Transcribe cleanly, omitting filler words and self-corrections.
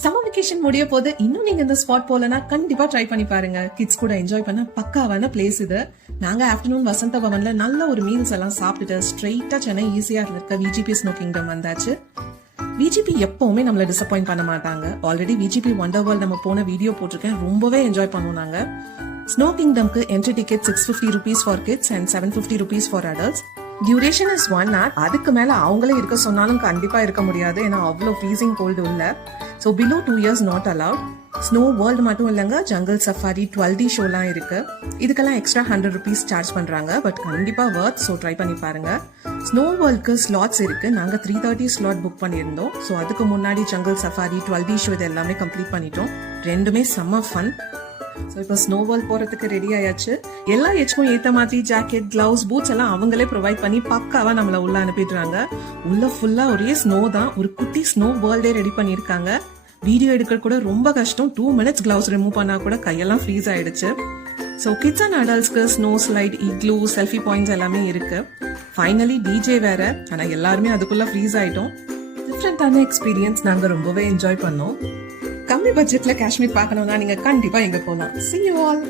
Summer vacation முடிய போது இன்னும் நீங்க இந்த ஸ்பாட் போலனா கண்டிப்பா ட்ரை பண்ணி பாருங்க. கிட்ஸ் கூட என்ஜாய் பண்ண பக்காவான பிளேஸ் இது. நாங்க ஆஃப்டர்நூன் வசந்த பவன்ல நல்ல ஒரு மீல்ஸ் எல்லாம் சாப்பிட்டுட்டு ஸ்ட்ரெயிட்டா சென்னை ஈஸியா இருக்க விஜிபி ஸ்னோ கிங்டம் வந்தாச்சு. விஜிபி எப்பவுமே நம்மள டிசப்பாயிண்ட் பண்ண மாட்டாங்க. ஆல்ரெடி விஜிபி வண்டர் வேர்ல்ட் நம்ம போன வீடியோ போட்டிருக்கேன், ரொம்பவே என்ஜாய் பண்ணுவோம் நாங்க. ஸ்னோ கிங்டம்க்கு entry ticket 650 rupees for kids and 750 rupees for adults. Duration is 1 hour. அதுக்கு மேல அவங்களே இருக்க சொன்னாலும் கண்டிப்பா இருக்க முடியாது, ஏன்னா அவ்வளோ ஃப்ரீசிங் கோல்டு உள்ள. So below 2 years not allowed. Snow world மட்டும் இல்லைங்க, ஜங்கல் சஃபாரி 12D ஷோலாம் இருக்கு. இதுக்கெல்லாம் எக்ஸ்ட்ரா 100 rupees சார்ஜ் பண்றாங்க, பட் கண்டிப்பா வர்த். ஸோ ட்ரை பண்ணி பாருங்க. ஸ்னோ வேர்ல்டுக்கு ஸ்லாட்ஸ் இருக்கு. நாங்க 3:30 ஸ்லாட் புக் பண்ணியிருந்தோம். ஸோ அதுக்கு முன்னாடி ஜங்கல் சஃபாரி 12D ஷோ இது எல்லாமே கம்ப்ளீட் பண்ணிட்டோம். ரெண்டுமே செம்ம ஃபன். ஸோ இப்போ ஸ்னோ வேர்ல்ட் போறதுக்கு ரெடி ஆயாச்சு. எல்லா ஏஜ்க்கும் ஏத்த மாதிரி ஜாக்கெட், கிளவுஸ், பூட்ஸ் எல்லாம் அவங்களே ப்ரொவைட் பண்ணி பக்காவா நம்மள உள்ள அனுப்பிடுறாங்க. உள்ள ஃபுல்லா ஒரே ஸ்னோ தான். ஒரு குட்டி ஸ்னோ வேர்ல்டே ரெடி பண்ணிருக்காங்க. வீடியோ எடுக்க கூட ரொம்ப கஷ்டம். 2 minutes கிளவுஸ் ரிமூவ் பண்ணா கூட கையெல்லாம் ஃப்ரீஸ் ஆயிடுச்சு. ஸோ கிட்ஸ் அண்ட் அடல்ட்ஸ்க்கு snow slide, igloo, selfie points எல்லாமே இருக்கு. ஃபைனலி டிஜே வேற. ஆனா எல்லாருமே அதுக்குள்ள ஃப்ரீஸ் ஆயிட்டோம். டிஃப்ரெண்டான எக்ஸ்பீரியன்ஸ், நாங்க ரொம்பவே என்ஜாய் பண்ணோம். கம்மி பட்ஜெட்ல காஷ்மீர் பார்க்கணும்னா நீங்க கண்டிப்பா எங்க போலாம். See you all.